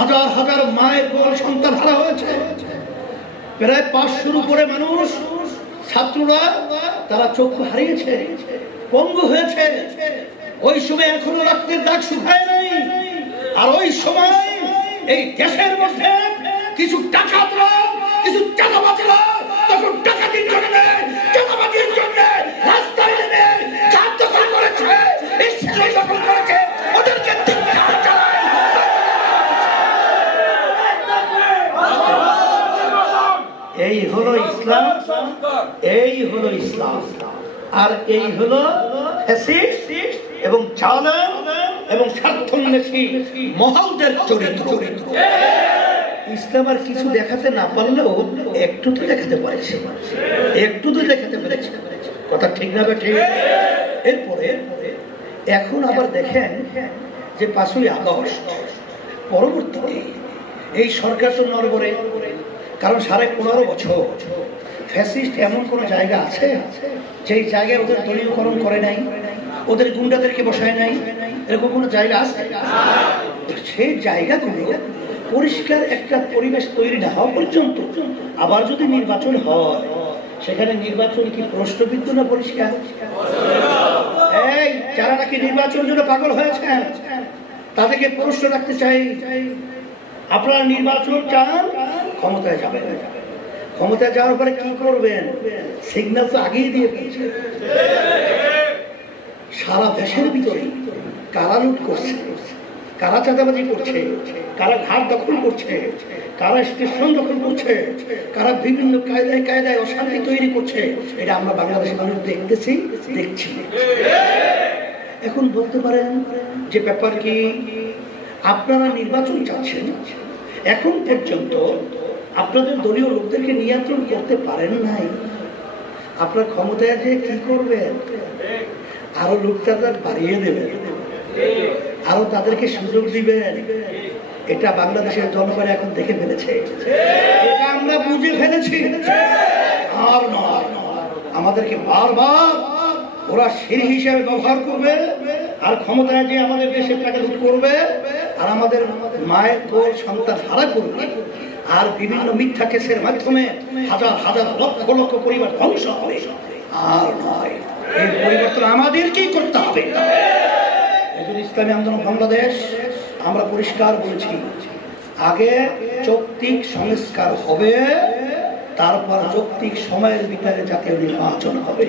হাজার হাজার মায়ের কোল সন্তান হারা হয়েছে। প্রায় 500-র উপরে মানুষ, ছাত্ররা তারা চক্ষু হারিয়েছে, পঙ্গু হয়েছে। ওই সময় এখনো রক্তের দাগ শুকায় নাই। আর ওই সময় এই দেশের মধ্যে কিছু ডাকাতরা, কিছু চাঁদাবাজরা তখন ডাকাতির জন্য, চাঁদাবাজির জন্য রাস্তায় নেমে ঘাট দখল করেছে, স্কুল দখল করেছে, ওদেরকে ধিক্কার জানাই। এই হলো ইসলাম, এই হলো ইসলাম। আর এই হলো ফ্যাসিস্ট এবং জালেম এবং স্বার্থান্বেষী মহলদের চরিত্র। ইসলাম আর কিছু দেখাতে না পারলেও একটু তো দেখাতে পারছে, একটু তো দেখাতে পেরেছে। কথা ঠিক না ঠিক? এরপরে এখন আবার দেখেন যে 5ই আগস্ট পরবর্তীতে এই সরকার তো নড়বড়ে, কারণ 15.5 বছর ফ্যাসিস্ট এমন কোন জায়গা আছে যেই জায়গায় ওদের দলীয়করণ করে নাই, ওদের গুন্ডাদেরকে বসায় নাই, এরকম কোন জায়গা আছে? সেই জায়গাগুলো পরিষ্কার একটা পরিবেশ তৈরি না হওয়া পর্যন্ত আবার যদি নির্বাচন হয়, সেখানে নির্বাচন কি প্রশ্নবিদ্ধ না পরিষ্কার? এই যারা নাকি নির্বাচন জন্য পাগল হয়েছেন তাদেরকে প্রশ্ন রাখতে চাই, আপনারা নির্বাচন চান, ক্ষমতায় যাবেন, ক্ষমতায় যাওয়ার পরে কি করবেন? সিগন্যাল তো আগেই দিয়ে দিয়েছে। সারা দেশের ভিতরে কারা লুট করছে, কারা চাঁদাবাজি করছে, কারা ঘাট দখল করছে, কারা স্টেশন দখল করছে, কারা বিভিন্ন কায়দায় কায়দায় অশান্তি তৈরি করছে, এটা আমরা বাংলাদেশের মানুষ দেখতেছি, দেখছি। এখন বলতে পারেন যে ব্যাপার কি, আপনারা নির্বাচন চাচ্ছেন, এখন পর্যন্ত আপনাদের দলীয় লোকদেরকে নিয়ন্ত্রণ করতে পারেন নাই, আপনার ক্ষমতায় যে কি করবেন? আরো লোকটাদের বাড়িয়ে দেবেন, আরো তাদেরকে সুযোগ দিবেন। এটা বাংলাদেশের জনগণ এখন দেখে ফেলেছে, এটা আমরা বুঝে ফেলেছি। আর নয়, আমাদেরকে বারবার ওরা সিঁড়ি হিসেবে ব্যবহার করবে, আর ক্ষমতায় যে আমাদের দেশের টাকা লুট করবে, আর আমাদের মায়ের কোল সন্তান হারা করবে, আর বিভিন্ন মিথ্যা কেসের মাধ্যমে হাজার হাজার লক্ষ লক্ষ পরিবার ধ্বংস হবে। আর নয়, এই পরিবর্তন আমাদেরকেই করতে হবে। ইসলামী আন্দোলন বাংলাদেশ আমরা পরিষ্কার বলছি, আগে যৌক্তিক সংস্কার হবে, তারপর যৌক্তিক সময়ের ভিতরে জাতীয় নির্বাচন হবে।